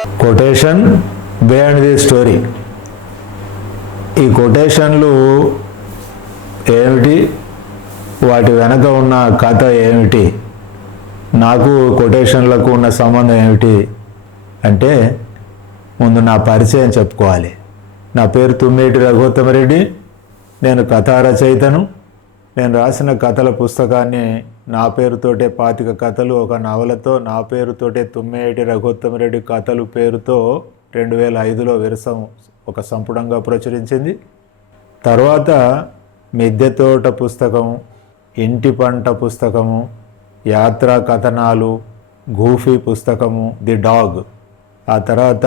Quotation behind the story. ఈ కొటేషన్లు ఏమిటి, వాటి వెనక ఉన్న కథ ఏమిటి, నాకు కొటేషన్లకు ఉన్న సంబంధం ఏమిటి అంటే ముందు నా పరిచయం చెప్పుకోవాలి. నా పేరు తుమ్మేటి రఘుత్తమరెడ్డి. నేను కథా రచయితను. నేను రాసిన కథల పుస్తకాన్ని నా పేరుతోటే 25 కథలు, ఒక నవలతో నా పేరుతోటే తుమ్మేటి రఘుత్తమరెడ్డి కథలు పేరుతో 2005లో విరసం ఒక సంపుటంగా ప్రచురించింది. తర్వాత మిద్దె తోట పుస్తకము, ఇంటి పంట పుస్తకము, యాత్రా కథనాలు, గూఫీ పుస్తకము, ది డాగ్, ఆ తర్వాత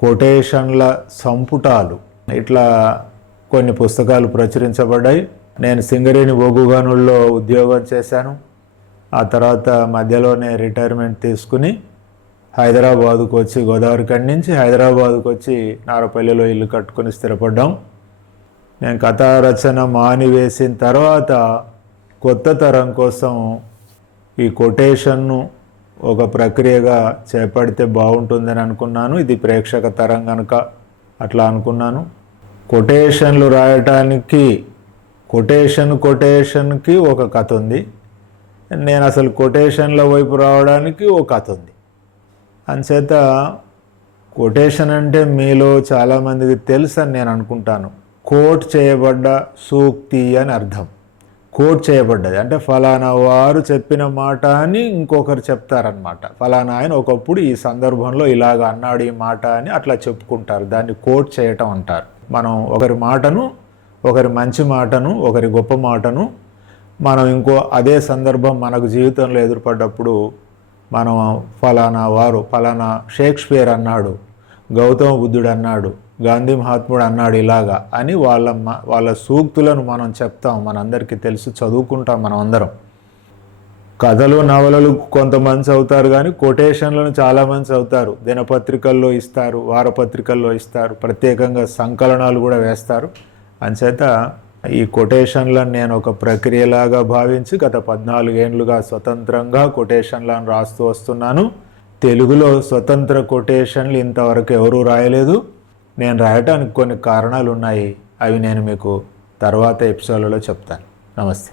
కొటేషన్ల సంపుటాలు, ఇట్లా కొన్ని పుస్తకాలు ప్రచురించబడ్డాయి. నేను సింగరేణి బొగ్గుగనుల్లో ఉద్యోగం చేశాను. ఆ తర్వాత మధ్యలోనే రిటైర్మెంట్ తీసుకుని హైదరాబాదుకు వచ్చి, గోదావరి కడి నుంచి హైదరాబాదుకు వచ్చి నారపల్లిలో ఇల్లు కట్టుకొని స్థిరపడ్డాం. నేను కథా రచన మానివేసిన తర్వాత కొత్త తరం కోసం ఈ కొటేషన్ను ఒక ప్రక్రియగా చేపడితే బాగుంటుందని అనుకున్నాను. ఇది ప్రేక్షక తరం కనుక అట్లా అనుకున్నాను. కొటేషన్లు రాయటానికి కొటేషన్కి ఒక కథ ఉంది. నేను అసలు కొటేషన్ల వైపు రావడానికి ఒక కథ ఉంది. అంచేత కొటేషన్ అంటే మీలో చాలామందికి తెలుసు అని నేను అనుకుంటాను. కోట్ చేయబడ్డ సూక్తి అని అర్థం. కోట్ చేయబడ్డది అంటే ఫలానా వారు చెప్పిన మాట అని ఇంకొకరు చెప్తారనమాట. ఫలానా ఆయన ఒకప్పుడు ఈ సందర్భంలో ఇలాగ అన్నాడు ఈ మాట అని అట్లా చెప్పుకుంటారు. దాన్ని కోట్ చేయటం అంటారు. మనం ఒకరి మాటను, ఒకరి మంచి మాటను, ఒకరి గొప్ప మాటను మనం ఇంకో అదే సందర్భం మనకు జీవితంలో ఎదురుపడ్డప్పుడు మనం ఫలానా వారు, ఫలానా షేక్స్పియర్ అన్నాడు, గౌతమ బుద్ధుడు అన్నాడు, గాంధీ మహాత్ముడు అన్నాడు ఇలాగా అని వాళ్ళ సూక్తులను మనం చెప్తాం. మనందరికీ తెలుసు, చదువుకుంటాం మనం అందరం. కథలు నవలలు కొంతమంది చదువుతారు, కానీ కొటేషన్లను చాలామంది చదువుతారు. దినపత్రికల్లో ఇస్తారు, వారపత్రికల్లో ఇస్తారు, ప్రత్యేకంగా సంకలనాలు కూడా వేస్తారు. అంచేత ఈ కొటేషన్లను నేను ఒక ప్రక్రియలాగా భావించి గత 14 ఏళ్ళుగా స్వతంత్రంగా కొటేషన్లను రాస్తూ వస్తున్నాను. తెలుగులో స్వతంత్ర కొటేషన్లు ఇంతవరకు ఎవరూ రాయలేదు. నేను రాయటానికి కొన్ని కారణాలు ఉన్నాయి. అవి నేను మీకు తర్వాత ఎపిసోడ్లలో చెప్తాను. నమస్తే.